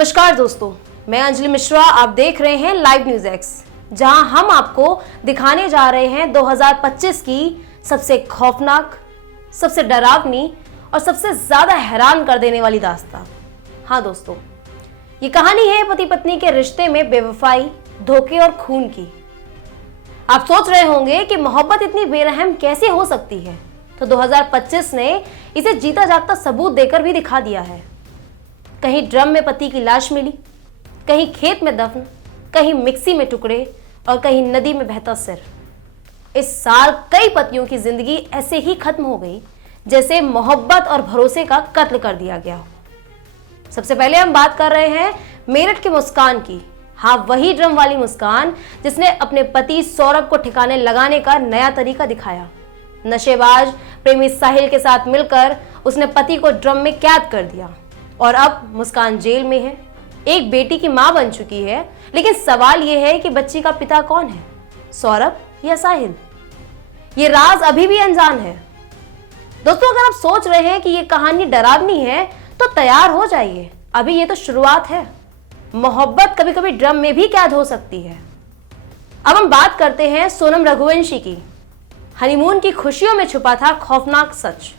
नमस्कार दोस्तों, मैं अंजलि मिश्रा। आप देख रहे हैं लाइव न्यूज एक्स, जहां हम आपको दिखाने जा रहे हैं 2025 की सबसे खौफनाक, सबसे डरावनी और सबसे ज्यादा हैरान कर देने वाली दास्तां। हाँ दोस्तों, ये कहानी है पति पत्नी के रिश्ते में बेवफाई, धोखे और खून की। आप सोच रहे होंगे कि मोहब्बत इतनी बेरहम कैसे हो सकती है, तो 2025 ने इसे जीता जागता सबूत देकर भी दिखा दिया है। कहीं ड्रम में पति की लाश मिली, कहीं खेत में दफन, कहीं मिक्सी में टुकड़े और कहीं नदी में बहता सिर। इस साल कई पतियों की जिंदगी ऐसे ही खत्म हो गई जैसे मोहब्बत और भरोसे का कत्ल कर दिया गया हो। सबसे पहले हम बात कर रहे हैं मेरठ की मुस्कान की। हाँ, वही ड्रम वाली मुस्कान जिसने अपने पति सौरभ को ठिकाने लगाने का नया तरीका दिखाया। नशेबाज प्रेमी साहिल के साथ मिलकर उसने पति को ड्रम में कैद कर दिया और अब मुस्कान जेल में है। एक बेटी की मां बन चुकी है, लेकिन सवाल यह है कि बच्ची का पिता कौन है, सौरभ या साहिल? ये राज अभी भी अनजान है। दोस्तों, अगर आप सोच रहे हैं कि ये कहानी डरावनी है तो तैयार हो जाइए, अभी ये तो शुरुआत है। मोहब्बत कभी कभी ड्रम में भी कैद हो सकती है। अब हम बात करते हैं सोनम रघुवंशी की। हनीमून की खुशियों में छुपा था खौफनाक सच।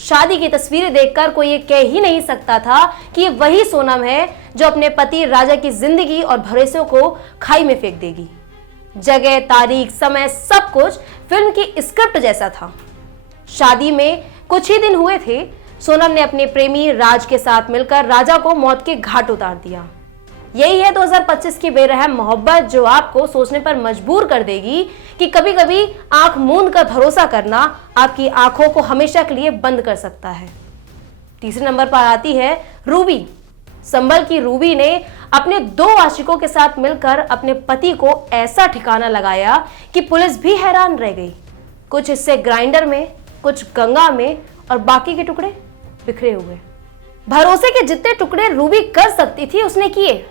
शादी की तस्वीरें देखकर कोई ये कह ही नहीं सकता था कि ये वही सोनम है जो अपने पति राजा की जिंदगी और भरोसे को खाई में फेंक देगी। जगह, तारीख, समय सब कुछ फिल्म की स्क्रिप्ट जैसा था। शादी में कुछ ही दिन हुए थे, सोनम ने अपने प्रेमी राज के साथ मिलकर राजा को मौत के घाट उतार दिया। यही है 2025 की बेरहम मोहब्बत, जो आपको सोचने पर मजबूर कर देगी कि कभी कभी आंख मूंद कर भरोसा करना आपकी आंखों को हमेशा के लिए बंद कर सकता है। तीसरे नंबर पर आती है रूबी। संभल की रूबी ने अपने 2 आशिकों के साथ मिलकर अपने पति को ऐसा ठिकाना लगाया कि पुलिस भी हैरान रह गई। कुछ हिस्से ग्राइंडर में, कुछ गंगा में और बाकी के टुकड़े बिखरे हुए। भरोसे के जितने टुकड़े रूबी कर सकती थी उसने किए।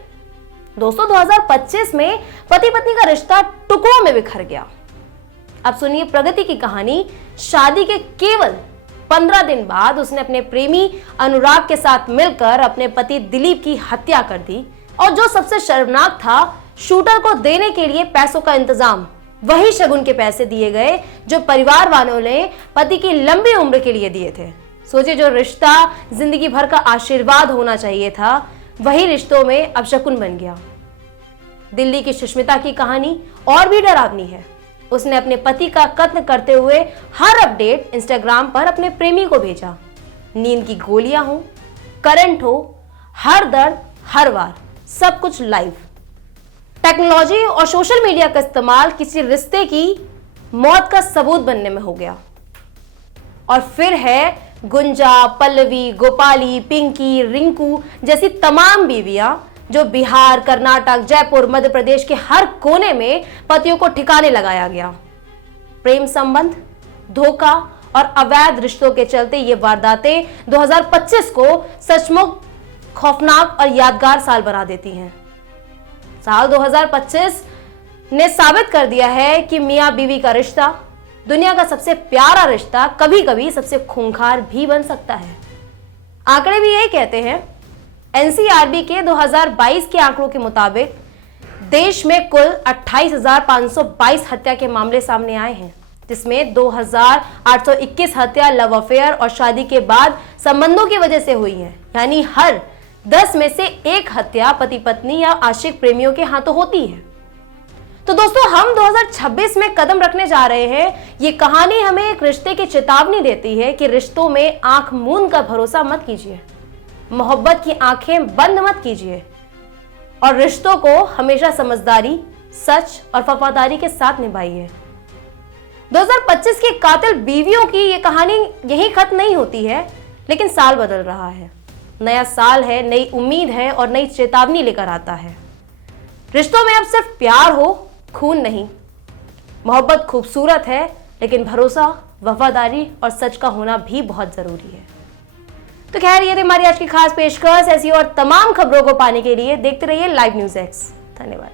दोस्तों, 2025 में पति पत्नी का रिश्ता टुकड़ों में बिखर गया। अब सुनिए प्रगति की कहानी। शादी के केवल 15 दिन बाद उसने अपने प्रेमी अनुराग के साथ मिलकर अपने पति दिलीप की हत्या कर दी। और जो सबसे शर्मनाक था, शूटर को देने के लिए पैसों का इंतजाम वही शगुन के पैसे दिए गए जो परिवार वालों ने पति की लंबी उम्र के लिए दिए थे। सोचिए, जो रिश्ता जिंदगी भर का आशीर्वाद होना चाहिए था, वही रिश्तों में अब शकुन बन गया। दिल्ली की सुष्मिता की कहानी और भी डरावनी है। उसने अपने पति का कत्ल करते हुए हर अपडेट इंस्टाग्राम पर अपने प्रेमी को भेजा। नींद की गोलियां हो, करंट हो, हर दर्द, हर वार, सब कुछ लाइव। टेक्नोलॉजी और सोशल मीडिया का इस्तेमाल किसी रिश्ते की मौत का सबूत बनने में हो गया। और फिर है गुंजा, पल्लवी, गोपाली, पिंकी, रिंकू जैसी तमाम बीवियां जो बिहार, कर्नाटक, जयपुर, मध्य प्रदेश के हर कोने में पतियों को ठिकाने लगाया गया। प्रेम संबंध, धोखा और अवैध रिश्तों के चलते ये वारदातें 2025 को सचमुच खौफनाक और यादगार साल बना देती हैं। साल 2025 ने साबित कर दिया है कि मियां बीवी का रिश्ता, दुनिया का सबसे प्यारा रिश्ता, कभी कभी सबसे खूंखार भी बन सकता है। आंकड़े भी यही कहते हैं। एनसीआरबी के 2022 के आंकड़ों के मुताबिक देश में कुल 28,522 हत्या के मामले सामने आए हैं, जिसमें 2,821 हत्या लव अफेयर और शादी के बाद संबंधों की वजह से हुई हैं। यानी हर 10 में से 1 हत्या पति पत्नी या आशिक प्रेमियों के हाथों होती है। तो दोस्तों, हम 2026 में कदम रखने जा रहे हैं। ये कहानी हमें एक रिश्ते की चेतावनी देती है कि रिश्तों में आंख मूंद कर भरोसा मत कीजिए, मोहब्बत की आंखें बंद मत कीजिए और रिश्तों को हमेशा समझदारी, सच और वफादारी के साथ निभाइए। 2025 की कातिल बीवियों की ये कहानी यही खत्म नहीं होती है, लेकिन साल बदल रहा है। नया साल है, नई उम्मीद है और नई चेतावनी लेकर आता है। रिश्तों में अब सिर्फ प्यार हो, खून नहीं। मोहब्बत खूबसूरत है, लेकिन भरोसा, वफादारी और सच का होना भी बहुत जरूरी है। तो खैर, ये थी हमारी आज की खास पेशकश। ऐसी और तमाम खबरों को पाने के लिए देखते रहिए लाइव न्यूज एक्स। धन्यवाद।